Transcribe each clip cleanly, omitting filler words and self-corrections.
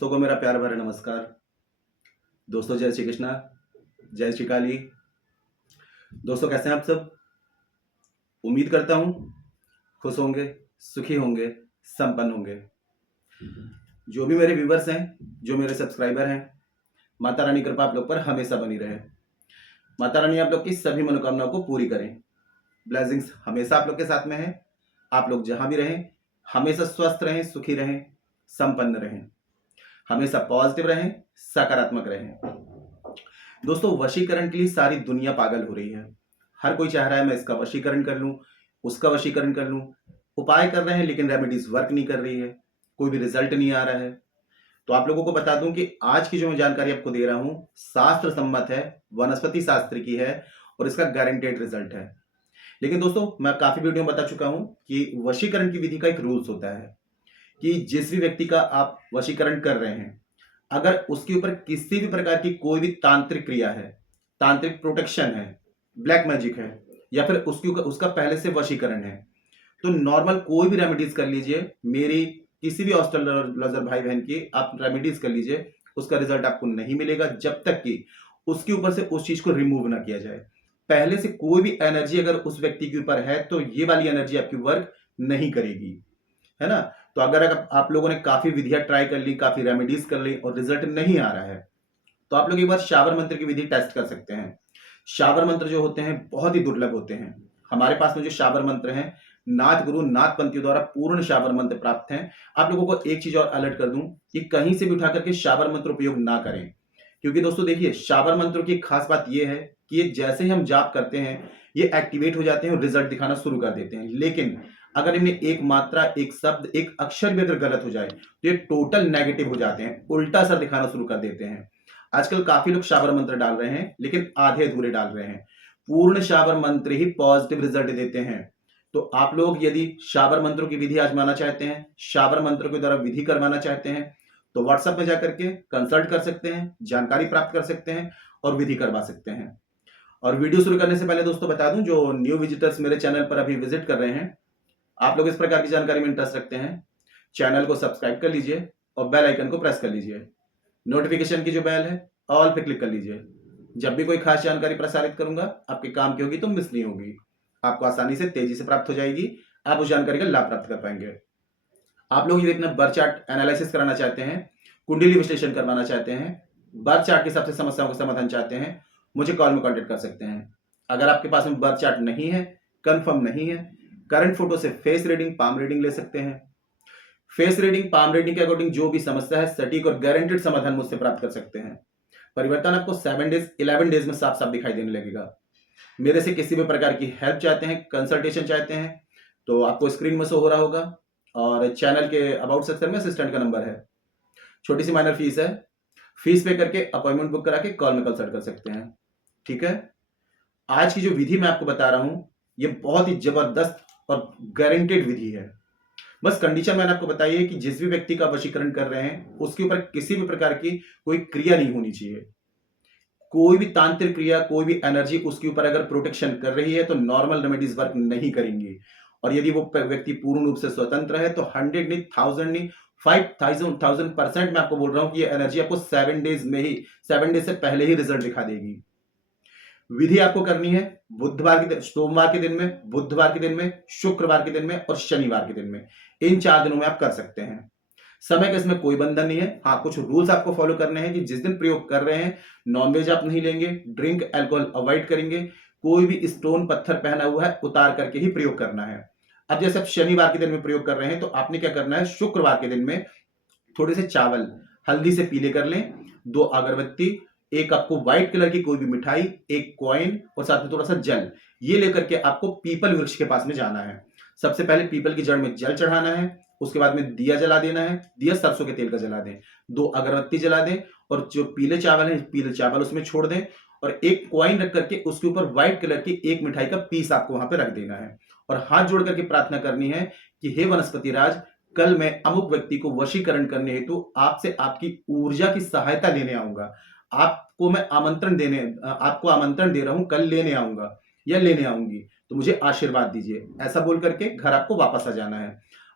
दोस्तों को मेरा प्यार भरा नमस्कार। दोस्तों जय श्री कृष्णा, जय श्री काली। दोस्तों कैसे हैं आप सब? उम्मीद करता हूँ खुश होंगे, सुखी होंगे, संपन्न होंगे। जो भी मेरे व्यूवर्स हैं, जो मेरे सब्सक्राइबर हैं, माता रानी कृपा आप लोग पर हमेशा बनी रहे। माता रानी आप लोग की सभी मनोकामनाओं को पूरी करें। ब्लेसिंग्स हमेशा आप लोग के साथ में है। आप लोग जहां भी रहें हमेशा स्वस्थ रहें, सुखी रहें, संपन्न रहें, हमेशा पॉजिटिव रहें, सकारात्मक रहें। दोस्तों वशीकरण के लिए सारी दुनिया पागल हो रही है। हर कोई चाह रहा है मैं इसका वशीकरण कर लूं, उसका वशीकरण कर लूं। उपाय कर रहे हैं लेकिन रेमेडीज वर्क नहीं कर रही है, कोई भी रिजल्ट नहीं आ रहा है। तो आप लोगों को बता दूं कि आज की जो मैं जानकारी आपको दे रहा हूं शास्त्र सम्मत है, वनस्पति शास्त्र की है और इसका गारंटेड रिजल्ट है। लेकिन दोस्तों मैं काफी वीडियो में बता चुका हूं कि वशीकरण की विधि का एक रूल्स होता है कि जिस भी व्यक्ति का आप वशीकरण कर रहे हैं, अगर उसके ऊपर किसी भी प्रकार की कोई भी तांत्रिक क्रिया है, तांत्रिक प्रोटेक्शन है, ब्लैक मैजिक है या फिर उसका पहले से वशीकरण है, तो नॉर्मल कोई भी रेमेडीज कर लीजिए, मेरी किसी भी एस्ट्रोलॉजर भाई बहन की आप रेमेडीज कर लीजिए, उसका रिजल्ट आपको नहीं मिलेगा जब तक कि उसके ऊपर से उस चीज को रिमूव ना किया जाए। पहले से कोई भी एनर्जी अगर उस व्यक्ति के ऊपर है तो ये वाली एनर्जी आपकी वर्क नहीं करेगी, है ना। तो अगर आप लोगों ने काफी विधियां ट्राई कर ली, काफी रेमेडीज कर ली और रिजल्ट नहीं आ रहा है, तो आप लोग एक बार शावर मंत्र की विधि टेस्ट कर सकते हैं। शावर मंत्र जो होते हैं बहुत ही दुर्लभ होते हैं। हमारे पास में जो शावर मंत्र हैं नाथ गुरु नाथ पंथियों द्वारा पूर्ण शावर मंत्र प्राप्त हैं। आप लोगों को एक चीज और अलर्ट कर दूं कि कहीं से भी उठा करके शावर मंत्र उपयोग ना करें, क्योंकि दोस्तों देखिए शावर मंत्रों की खास बात यह है कि ये जैसे ही हम जाप करते हैं ये एक्टिवेट हो जाते हैं और रिजल्ट दिखाना शुरू कर देते हैं। लेकिन अगर इनमें एक मात्रा, एक शब्द, एक अक्षर भी अगर गलत हो जाए तो ये टोटल नेगेटिव हो जाते हैं, उल्टा असर दिखाना शुरू कर देते हैं। आजकल काफी लोग शावर मंत्र डाल रहे हैं लेकिन आधे अधूरे डाल रहे हैं। पूर्ण शावर मंत्र ही पॉजिटिव रिजल्ट देते हैं। तो आप लोग यदि शावर मंत्रों की विधि आजमाना चाहते हैं, शावर मंत्रों के द्वारा विधि करवाना चाहते हैं, तो व्हाट्सएप में जाकर के कंसल्ट कर सकते हैं, जानकारी प्राप्त कर सकते हैं और विधि करवा सकते हैं। और वीडियो शुरू करने से पहले दोस्तों बता दूं, जो न्यू विजिटर्स मेरे चैनल पर अभी विजिट कर रहे हैं, आप लोग इस प्रकार की जानकारी में इंटरेस्ट रखते हैं, चैनल को सब्सक्राइब कर लीजिए और बेल आइकन को प्रेस कर लीजिए। नोटिफिकेशन की जो बेल है ऑल पे क्लिक कर लीजिए। जब भी कोई खास जानकारी प्रसारित करूंगा आपके काम की होगी तो मिस नहीं होगी, आपको आसानी से तेजी से प्राप्त हो जाएगी, आप उस जानकारी का लाभ प्राप्त कर पाएंगे। आप लोग यदि अपना बर्थ चार्ट एनालिसिस कराना चाहते हैं, कुंडली विश्लेषण करवाना चाहते हैं, बर्थ चार्ट के सबसे समस्याओं का समाधान चाहते हैं, मुझे कॉल में कांटेक्ट कर सकते हैं। अगर आपके पास में बर्थ चार्ट नहीं है, कंफर्म नहीं है, करंट फोटो से फेस रीडिंग, पाम रीडिंग ले सकते हैं। फेस रीडिंग, पाम रीडिंग के अकॉर्डिंग जो भी समस्या है सटीक और गारंटेड समाधान मुझसे प्राप्त कर सकते हैं। परिवर्तन आपको 7 डेज 11 डेज में साफ साफ दिखाई देने लगेगा। मेरे से किसी भी प्रकार की हेल्प चाहते हैं, कंसल्टेशन चाहते हैं, तो आपको स्क्रीन में शो हो रहा होगा और चैनल के अबाउट सेक्शन में असिस्टेंट का नंबर है। छोटी सी माइनर फीस है, फीस पे करके अपॉइंटमेंट बुक करा के कॉल में कंसल्ट कर सकते हैं। ठीक है, आज की जो विधि मैं आपको बता रहा हूं ये बहुत ही जबरदस्त और गारंटेड विधि है। बस कंडीशन मैंने आपको बताई है कि जिस भी व्यक्ति का वशीकरण कर रहे हैं उसके ऊपर किसी भी प्रकार की कोई क्रिया नहीं होनी चाहिए। कोई भी तांत्रिक क्रिया, कोई भी एनर्जी उसके ऊपर अगर प्रोटेक्शन कर रही है तो नॉर्मल रेमेडीज वर्क नहीं करेंगी। और यदि वो व्यक्ति पूर्ण रूप से स्वतंत्र है तो 100 नहीं, 1000 नहीं, 5000% मैं आपको बोल रहा हूं कि ये एनर्जी आपको 7 डेज में ही, 7 डेज से पहले ही रिजल्ट दिखा देगी। विधि आपको करनी है बुधवार के, सोमवार के दिन में, बुधवार के दिन में, शुक्रवार के दिन में और शनिवार के दिन में। इन 4 दिनों में आप कर सकते हैं। समय का इसमें कोई बंधन नहीं है। हाँ, कुछ रूल्स आपको फॉलो करने हैं कि जिस दिन प्रयोग कर रहे हैं नॉनवेज आप नहीं लेंगे, ड्रिंक अल्कोहल अवॉइड करेंगे, कोई भी स्टोन पत्थर पहना हुआ है उतार करके ही प्रयोग करना है। अब जैसे आप शनिवार के दिन में प्रयोग कर रहे हैं तो आपने क्या करना है, शुक्रवार के दिन में थोड़े से चावल हल्दी से पीले कर लें, 2 अगरबत्ती, एक आपको व्हाइट कलर की कोई भी मिठाई, एक कॉइन और साथ में थोड़ा सा जल, ये लेकर के आपको पीपल वृक्ष के पास में जाना है। सबसे पहले पीपल की जड़ में जल चढ़ाना है, उसके बाद में दिया जला देना है, दिया सरसों के तेल का जला दें, 2 अगरबत्ती जला दें और जो पीले चावल है पीले चावल उसमें छोड़ दें और एक कॉइन रख करके उसके ऊपर व्हाइट कलर की एक मिठाई का पीस आपको वहां पे रख देना है और हाथ जोड़ करके प्रार्थना करनी है कि हे वनस्पति राज, कल मैं अमुक व्यक्ति को वशीकरण करने हेतु आपसे आपकी ऊर्जा की सहायता लेने आऊंगा। आपको आमंत्रण दे रहा हूं, कल लेने आऊंगा या लेने आऊंगी, तो मुझे आशीर्वाद दीजिए। ऐसा बोल करके घर आपको वापस आ जाना है।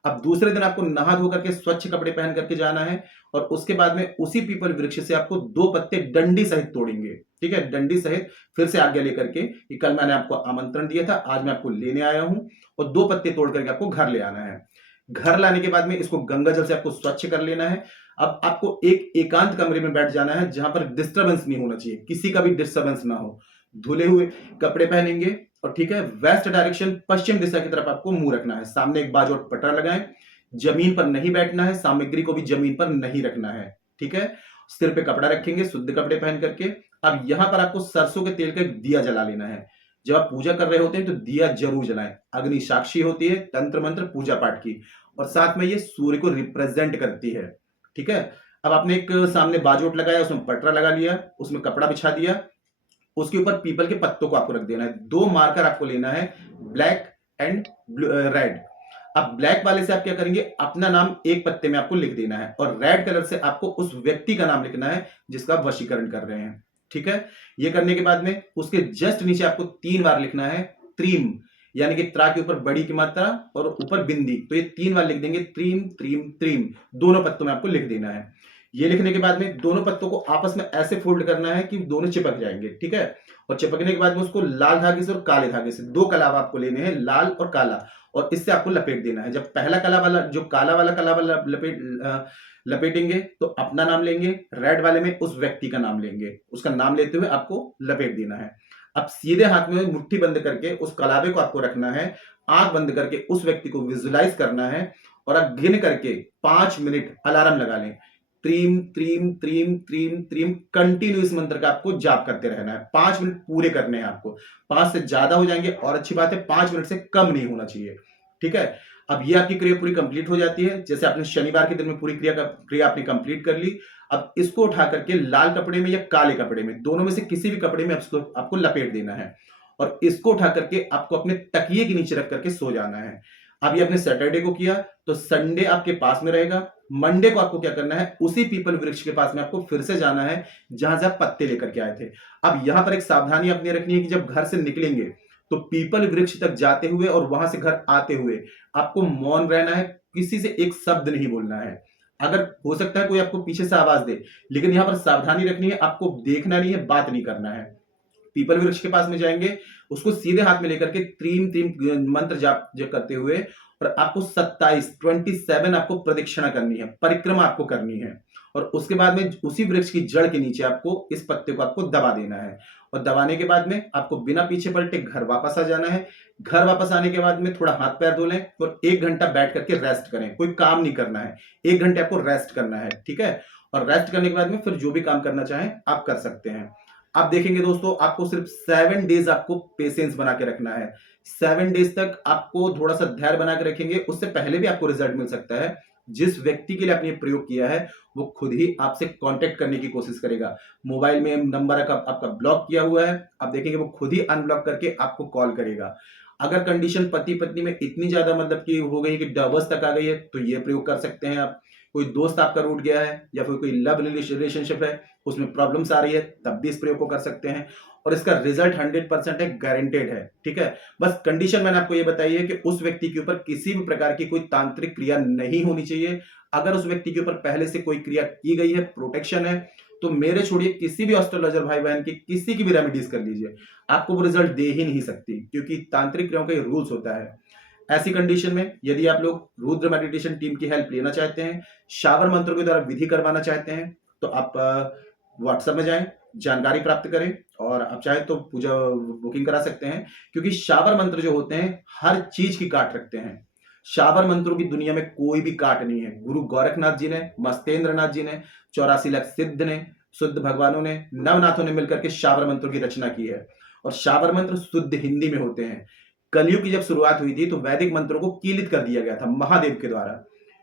अब दूसरे दिन आपको नहा धो करके स्वच्छ कपड़े पहन करके जाना है और उसके बाद में उसी पीपल वृक्ष से आपको 2 पत्ते डंडी सहित तोड़ेंगे। ठीक है, डंडी सहित फिर से आज्ञा लेकर के कि कल मैंने आपको आमंत्रण दिया था, आज मैं आपको लेने आया हूं, और 2 पत्ते तोड़ करके आपको घर ले आना है। घर लाने के बाद में इसको गंगा जल से आपको स्वच्छ कर लेना है। अब आपको एक एकांत कमरे में बैठ जाना है जहां पर डिस्टर्बेंस नहीं होना चाहिए, किसी का भी डिस्टर्बेंस ना हो। धुले हुए कपड़े पहनेंगे और ठीक है, वेस्ट डायरेक्शन, पश्चिम दिशा की तरफ आपको मुंह रखना है। सामने एक बाजू पटरा लगाएं, जमीन पर नहीं बैठना है, सामग्री को भी जमीन पर नहीं रखना है। ठीक है, सिर पे कपड़ा रखेंगे शुद्ध कपड़े पहन करके। अब यहां पर आपको सरसों के तेल का एक दिया जला लेना है। जब आप पूजा कर रहे होते हैं तो दिया जरूर जलाएं। अग्नि साक्षी होती है तंत्र मंत्र पूजा पाठ की, और साथ में ये सूर्य को रिप्रेजेंट करती है। ठीक है, अब आपने एक सामने बाजोट लगाया, उसमें पटरा लगा लिया, उसमें कपड़ा बिछा दिया, उसके ऊपर पीपल के पत्तों को आपको रख देना है। 2 मार्कर आपको लेना है, ब्लैक एंड रेड। अब ब्लैक वाले से आप क्या करेंगे, अपना नाम एक पत्ते में आपको लिख देना है, और रेड कलर से आपको उस व्यक्ति का नाम लिखना है जिसका आप वशीकरण कर रहे हैं। ठीक है, ये करने के बाद में उसके जस्ट नीचे आपको 3 बार लिखना है त्रीम, यानी कि त्रा के ऊपर बड़ी की मात्रा और ऊपर बिंदी, तो ये 3 बार लिख देंगे, त्रीम त्रीम त्रीम, दोनों पत्तों में आपको लिख देना है। ये लिखने के बाद में दोनों पत्तों को आपस में ऐसे फोल्ड करना है कि दोनों चिपक जाएंगे। ठीक है, और चिपकने के बाद में उसको लाल धागे से और काले धागे से 2 कलाव आपको लेने हैं, लाल और काला, और इससे आपको लपेट देना है। जब पहला कला वाला, जो काला वाला कला वाला लपेटेंगे तो अपना नाम लेंगे, रेड वाले में उस व्यक्ति का नाम लेंगे, उसका नाम लेते हुए आपको लपेट देना है। अब सीधे हाथ में मुट्ठी बंद करके उस कलावे को आपको रखना है, आंख बंद करके उस व्यक्ति को विजुलाइज करना है, और अब गिन करके 5 मिनट अलार्म लगा लें, त्रीम त्रीम त्रीम त्रीम त्रीम, कंटिन्यू इस मंत्र का आपको जाप करते रहना है। 5 मिनट पूरे करने हैं आपको, 5 से ज्यादा हो जाएंगे और अच्छी बात है, 5 मिनट से कम नहीं होना चाहिए। ठीक है, अब ये आपकी क्रिया पूरी कंप्लीट हो जाती है। जैसे आपने शनिवार के दिन में पूरी क्रिया आपने कंप्लीट कर ली। अब इसको उठा करके लाल कपड़े में या काले कपड़े में, दोनों में से किसी भी कपड़े में आपको लपेट देना है, और इसको उठा करके आपको अपने तकिए के नीचे रख करके सो जाना है। अब ये आपने सैटरडे को किया तो संडे आपके पास में रहेगा। मंडे को आपको क्या करना है, उसी पीपल वृक्ष के पास में आपको फिर से जाना है जहां से आप पत्ते लेकर के आए थे। अब यहां पर एक सावधानी अपनी रखनी है कि जब घर से निकलेंगे तो पीपल वृक्ष तक जाते हुए और वहां से घर आते हुए आपको मौन रहना है, किसी से एक शब्द नहीं बोलना है। अगर हो सकता है कोई आपको पीछे से आवाज दे, लेकिन यहां पर सावधानी रखनी है, आपको देखना नहीं है, बात नहीं करना है। पीपल वृक्ष के पास में जाएंगे, उसको सीधे हाथ में लेकर के त्रीम त्रीम मंत्र जाप करते हुए, और आपको 27 आपको प्रदक्षिणा करनी है, परिक्रमा आपको करनी है, और उसके बाद में उसी वृक्ष की जड़ के नीचे आपको इस पत्ते को आपको दबा देना है, और दबाने के बाद में आपको बिना पीछे पलटे घर वापस आ जाना है। घर वापस आने के बाद में थोड़ा हाथ पैर धो लें और 1 घंटा बैठ करके रेस्ट करें, कोई काम नहीं करना है, 1 घंटे आपको रेस्ट करना है। ठीक है, और रेस्ट करने के बाद में फिर जो भी काम करना चाहें आप कर सकते हैं। आप देखेंगे दोस्तों, आपको सिर्फ 7 डेज आपको पेशेंस बना के रखना है। 7 डेज तक आपको थोड़ा सा धैर्य बना के रखेंगे, उससे पहले भी आपको रिजल्ट मिल सकता है। जिस व्यक्ति के लिए आपने प्रयोग किया है वो खुद ही आपसे कांटेक्ट करने की कोशिश करेगा। मोबाइल में नंबर आपका ब्लॉक किया हुआ है, आप देखेंगे वो खुद ही अनब्लॉक करके आपको कॉल करेगा। अगर कंडीशन पति पत्नी में इतनी ज्यादा मतलब कि हो गई कि डिवोर्स तक आ गई है तो ये प्रयोग कर सकते हैं आप। कोई दोस्त आपका रूठ गया है या फिर कोई लव रिलेशनशिप है, उसमें प्रॉब्लम्स आ रही है, तब भी इस प्रयोग को कर सकते हैं, और इसका रिजल्ट 100% है, गारंटेड है। ठीक है, बस कंडीशन मैंने आपको ये बताई है कि उस व्यक्ति के ऊपर किसी भी प्रकार की कोई तांत्रिक क्रिया नहीं होनी चाहिए। अगर उस व्यक्ति के ऊपर पहले से कोई क्रिया की गई है, प्रोटेक्शन है, तो मेरे छोड़िए किसी भी एस्ट्रोलॉजर भाई बहन की किसी की भी रेमेडीज कर लीजिए, आपको वो रिजल्ट दे ही नहीं सकती, क्योंकि तांत्रिक क्रियाओं का ये रूल्स होता है। ऐसी कंडीशन में यदि आप लोग रुद्र मेडिटेशन टीम की हेल्प लेना चाहते हैं, शावर मंत्रों के द्वारा विधि करवाना चाहते हैं, तो आप व्हाट्सएप में जाएं, जानकारी प्राप्त करें, और आप चाहे तो पूजा बुकिंग करा सकते हैं, क्योंकि शावर मंत्र जो होते हैं हर चीज की काट रखते हैं। शावर मंत्रों की दुनिया में कोई भी काट नहीं है। गुरु गोरखनाथ जी ने, मस्तेंद्र नाथ जी ने, 84 लाख सिद्ध ने, शुद्ध भगवानों ने, नवनाथों ने मिलकर के शावर मंत्रों की रचना की है, और शावर मंत्र शुद्ध हिंदी में होते हैं। कलयुग की जब शुरुआत हुई थी तो वैदिक मंत्रों को कीलित कर दिया गया था महादेव के द्वारा,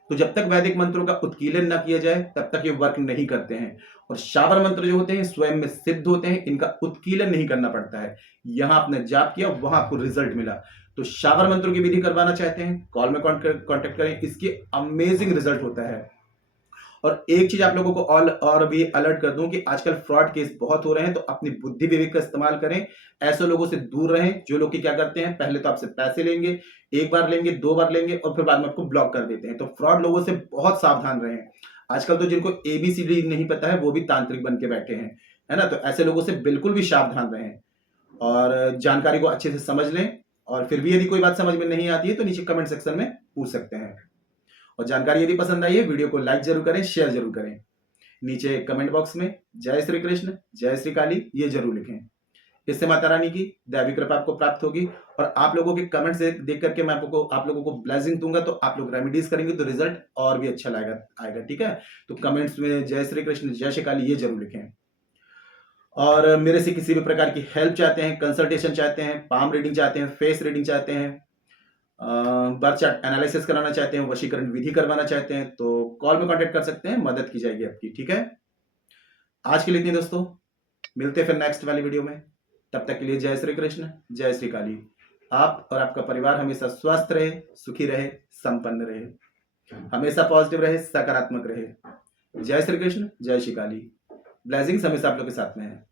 तो जब तक वैदिक मंत्रों का उत्कीलन न किया जाए तब तक ये वर्क नहीं करते हैं। और शावर मंत्र जो होते हैं स्वयं में सिद्ध होते हैं, इनका उत्कीलन नहीं करना पड़ता है। यहां आपने जाप किया, वहां आपको रिजल्ट मिला। तो शावर मंत्रों की विधि करवाना चाहते हैं, कॉल में कॉन्टेक्ट करें, इसकी अमेजिंग रिजल्ट होता है। और एक चीज आप लोगों को और भी अलर्ट कर दूं कि आजकल फ्रॉड केस बहुत हो रहे हैं, तो अपनी बुद्धि विवेक का इस्तेमाल करें। ऐसे लोगों से दूर रहें जो लोग कि क्या करते हैं, पहले तो आपसे पैसे लेंगे, एक बार लेंगे, 2 बार लेंगे और फिर बाद में आपको ब्लॉक कर देते हैं। तो फ्रॉड लोगों से बहुत सावधान रहें। आजकल तो जिनको एबीसीडी नहीं पता है वो भी तांत्रिक बन के बैठे हैं, है ना? तो ऐसे लोगों से बिल्कुल भी सावधान रहें और जानकारी को अच्छे से समझ लें। और फिर भी यदि कोई बात समझ में नहीं आती है तो नीचे कमेंट सेक्शन में पूछ सकते हैं। और जानकारी यदि पसंद आई है, वीडियो को लाइक जरूर करें, शेयर जरूर करें। नीचे कमेंट बॉक्स में जय श्री कृष्ण, जय श्री काली ये जरूर लिखें। इससे माता रानी की दैवी कृपा आपको प्राप्त होगी। और आप लोगों के कमेंट्स देख करके मैं आप लोगों को ब्लेसिंग दूंगा, तो आप लोग रेमेडीज करेंगे तो रिजल्ट और भी अच्छा आएगा। ठीक है, तो कमेंट्स में जय श्री कृष्ण, जय श्री काली ये जरूर लिखें। और मेरे से किसी भी प्रकार की हेल्प चाहते हैं, कंसल्टेशन चाहते हैं, पाम रीडिंग चाहते हैं, फेस रीडिंग चाहते हैं, बर्थ चार्ट एनालिसिस कराना चाहते हैं, वशीकरण विधि करवाना चाहते हैं, तो कॉल में कांटेक्ट कर सकते हैं, मदद की जाएगी आपकी। ठीक है, आज के लिए इतनी दोस्तों, मिलते हैं फिर नेक्स्ट वाली वीडियो में। तब तक के लिए जय श्री कृष्ण, जय श्री काली। आप और आपका परिवार हमेशा स्वस्थ रहे, सुखी रहे, संपन्न रहे, हमेशा पॉजिटिव रहे, सकारात्मक रहे। जय श्री कृष्ण, जय श्री काली। ब्लेसिंग्स हमेशा आप लोग के साथ में है।